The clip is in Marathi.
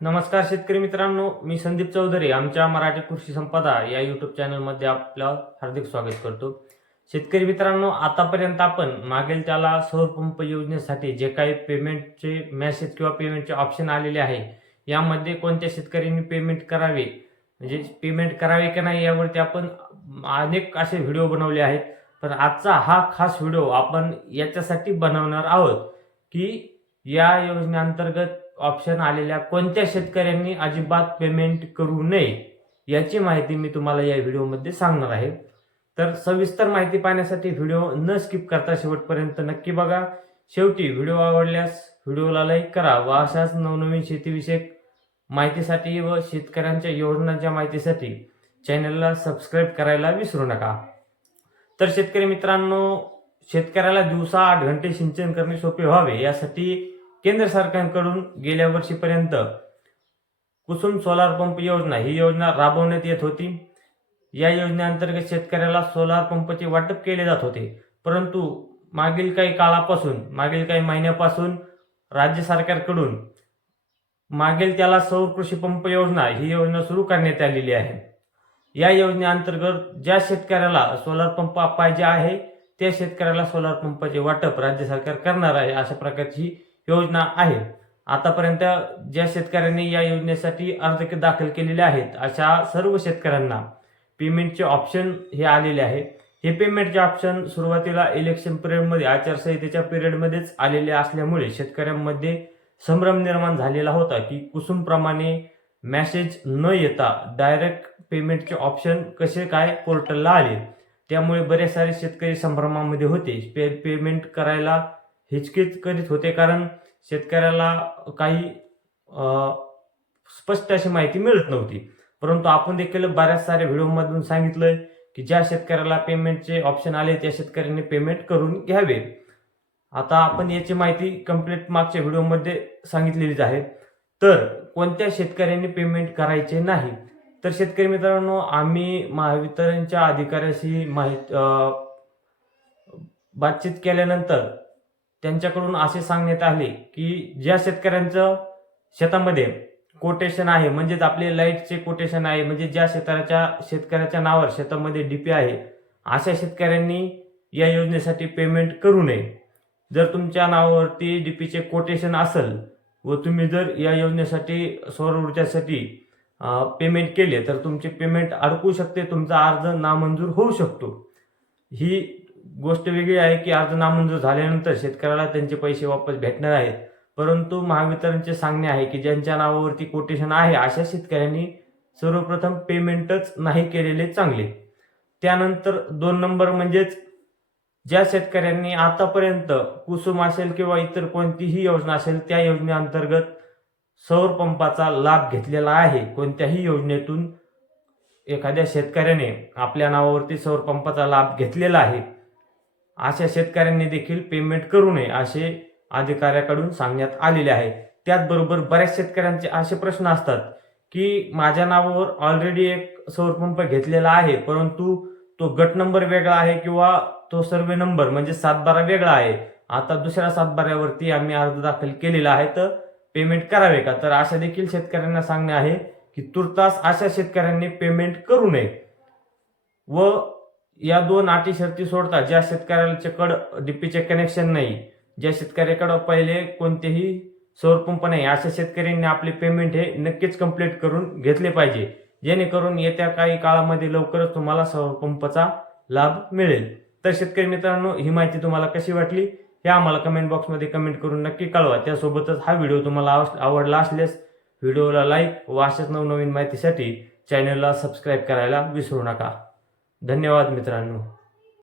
नमस्कार शेतकरी मित्रांनो, मी संदीप चौधरी आमच्या मराठी कृषी संपदा या यूट्यूब चॅनलमध्ये आपलं हार्दिक स्वागत करतो. शेतकरी मित्रांनो, आतापर्यंत आपण मागेल त्याला सौर पंप योजनेसाठी जे काही पेमेंटचे मेसेज किंवा पेमेंटचे ऑप्शन आलेले आहे, यामध्ये कोणत्या शेतकऱ्यांनी पेमेंट करावे, म्हणजे पेमेंट करावे की नाही यावरती आपण अनेक असे व्हिडिओ बनवले आहेत. पण आजचा हा खास व्हिडिओ आपण याच्यासाठी बनवणार आहोत की या योजनेअंतर्गत ऑप्शन आलेल्या कोणत्या शेतकऱ्यांनी अजिबात पेमेंट करू नये याची माहिती मी तुम्हाला या व्हिडिओमध्ये सांगणार आहे. तर सविस्तर माहिती पाहण्यासाठी व्हिडिओ न स्किप करता शेवटपर्यंत नक्की बघा. शेवटी व्हिडिओ आवडल्यास व्हिडिओला लाईक करा व अशाच नवनवीन शेतीविषयक माहितीसाठी व शेतकऱ्यांच्या योजनांच्या माहितीसाठी चॅनलला सबस्क्राईब करायला विसरू नका. तर शेतकरी मित्रांनो, शेतकऱ्याला दिवसा 8 घंटे सिंचन करणे सोपे व्हावे यासाठी केंद्र सरकारकडून गेल्या वर्षीपर्यंत कुसुम सोलार पंप योजना ही योजना राबवण्यात येत होती. या योजनेअंतर्गत शेतकऱ्याला सोलार पंपचे वाटप केले जात होते. परंतु मागील काही महिन्यापासून राज्य सरकारकडून मागेल त्याला सौर कृषी पंप योजना ही योजना सुरू करण्यात आलेली आहे. या योजनेअंतर्गत ज्या शेतकऱ्याला सोलार पंप पाहिजे आहे त्या शेतकऱ्याला सोलार पंपाचे वाटप राज्य सरकार करणार आहे, अशा प्रकारची योजना आहे. आतापर्यंत ज्या शेतकऱ्यांनी या योजनेसाठी अर्ज दाखल केलेले आहेत अशा सर्व शेतकऱ्यांना पेमेंटचे ऑप्शन हे आलेले आहे. हे पेमेंटचे ऑप्शन सुरुवातीला इलेक्शन पिरियडमध्ये, आचारसंहितेच्या पिरियडमध्येच आलेले असल्यामुळे शेतकऱ्यांमध्ये संभ्रम निर्माण झालेला होता की कुसुमप्रमाणे मेसेज न येता डायरेक्ट पेमेंटचे ऑप्शन कसे काय पोर्टलला आले. त्यामुळे बरेच सारे शेतकरी संभ्रमामध्ये होते, पेमेंट करायला हिचकिच करीत होते, कारण शेतकऱ्याला काही स्पष्ट अशी माहिती मिळत नव्हती. परंतु आपण देखील बऱ्याच साऱ्या व्हिडिओमधून सांगितलंय की ज्या शेतकऱ्याला पेमेंटचे ऑप्शन आले त्या शेतकऱ्यांनी पेमेंट करून घ्यावे. आता आपण याची माहिती कंप्लीट मागच्या व्हिडिओमध्ये सांगितलेलीच आहे. तर कोणत्या शेतकऱ्यांनी पेमेंट करायचे नाही, तर शेतकरी मित्रांनो, आम्ही महावितरणच्या अधिकाऱ्याशी बातचीत केल्यानंतर त्यांच्याकडून असे सांगण्यात आले की ज्या शेतकऱ्यांचं शेतामध्ये कोटेशन आहे, म्हणजेच आपले लाईटचे कोटेशन आहे, म्हणजे ज्या शेतकऱ्याच्या नावावर शेतामध्ये डीपी आहे, अशा शेतकऱ्यांनी या योजनेसाठी पेमेंट करू नये. जर तुमच्या नावावरती डीपीचे कोटेशन असेल व तुम्ही जर या योजनेसाठी सौर ऊर्जासाठी पेमेंट केले तर तुमचे पेमेंट अडकू शकते, तुमचा अर्ज नामंजूर होऊ शकतो. ही गोष्ट वेगळी आहे की अर्ज नामंजूर झाल्यानंतर शेतकऱ्याला त्यांचे पैसे वापस भेटणार आहेत. परंतु महावितरणचे सांगणे आहे की ज्यांच्या नावावरती कोटेशन आहे अशा शेतकऱ्यांनी सर्वप्रथम पेमेंटच नाही केलेले चांगले. त्यानंतर 2 नंबर म्हणजेच ज्या शेतकऱ्यांनी आतापर्यंत कुसुम असेल किंवा इतर कोणतीही योजना असेल त्या योजनेअंतर्गत सौर पंपाचा लाभ घेतलेला आहे, कोणत्याही योजनेतून एखाद्या शेतकऱ्याने आपल्या नावावरती सौर पंपाचा लाभ घेतलेला आहे, अशा शेतकऱ्यांनी देखील पेमेंट करू नये असे अधिकाऱ्याकडून सांगण्यात आलेले आहे. त्याचबरोबर बऱ्याच शेतकऱ्यांचे असे प्रश्न असतात की माझ्या नावावर ऑलरेडी एक सौर पंप घेतलेला आहे, परंतु तो गट नंबर वेगळा आहे किंवा तो सर्वे नंबर म्हणजे 712 वेगळा आहे. आता दुसऱ्या 712वरती आम्ही अर्ज दाखल केलेला आहे, तर पेमेंट करावे का? तर अशा देखील शेतकऱ्यांना सांगणे आहे की तुर्तास अशा शेतकऱ्यांनी पेमेंट करू नये व या 2 अटी शर्ती सोडता ज्या शेतकऱ्याच्याकडे डीपीचे कनेक्शन नाही, ज्या शेतकऱ्याकडे पहिले कोणतेही सौर पंप नाही, अशा शेतकऱ्यांनी आपले पेमेंट हे नक्कीच कंप्लीट करून घेतले पाहिजे, जेणेकरून येत्या काही काळामध्ये लवकरच तुम्हाला सौर पंपाचा लाभ मिळेल. तर शेतकरी मित्रांनो, ही माहिती तुम्हाला कशी वाटली हे आम्हाला कमेंट बॉक्समध्ये कमेंट करून नक्की कळवा. त्यासोबतच हा व्हिडिओ तुम्हाला आवडला असल्यास व्हिडिओला लाईक व अशाच नवनवीन माहितीसाठी चॅनलला सबस्क्राईब करायला विसरू नका. धन्यवाद मित्रांनो.